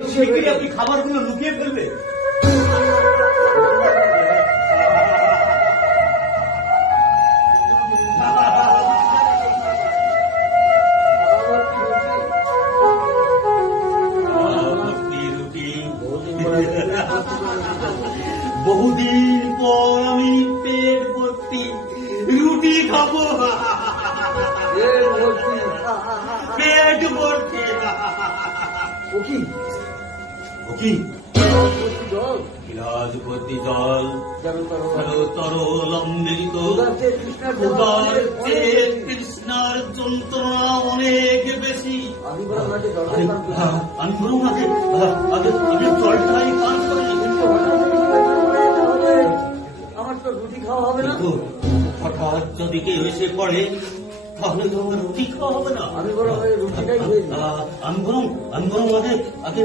শিগগিরই আপনি খাবারগুলো লুকিয়ে ফেলবে। বহুদিন পর আমি পেট ভর্তি রুটি খাবো, পেট ভর্তি। গিলাস ভর্তি জল তরল অমৃত, তৃষ্ণার যন্ত্রণা অনেক বেশি। আমি বরং আগে জলটাই পান করি। আমার তো রুটি খাওয়া হবে না। হঠাৎ যদি কেউ এসে পড়ে তাহলে তো রুটি খাওয়া হবে না। আমি বরং রুটিটাই আমি বরং আগে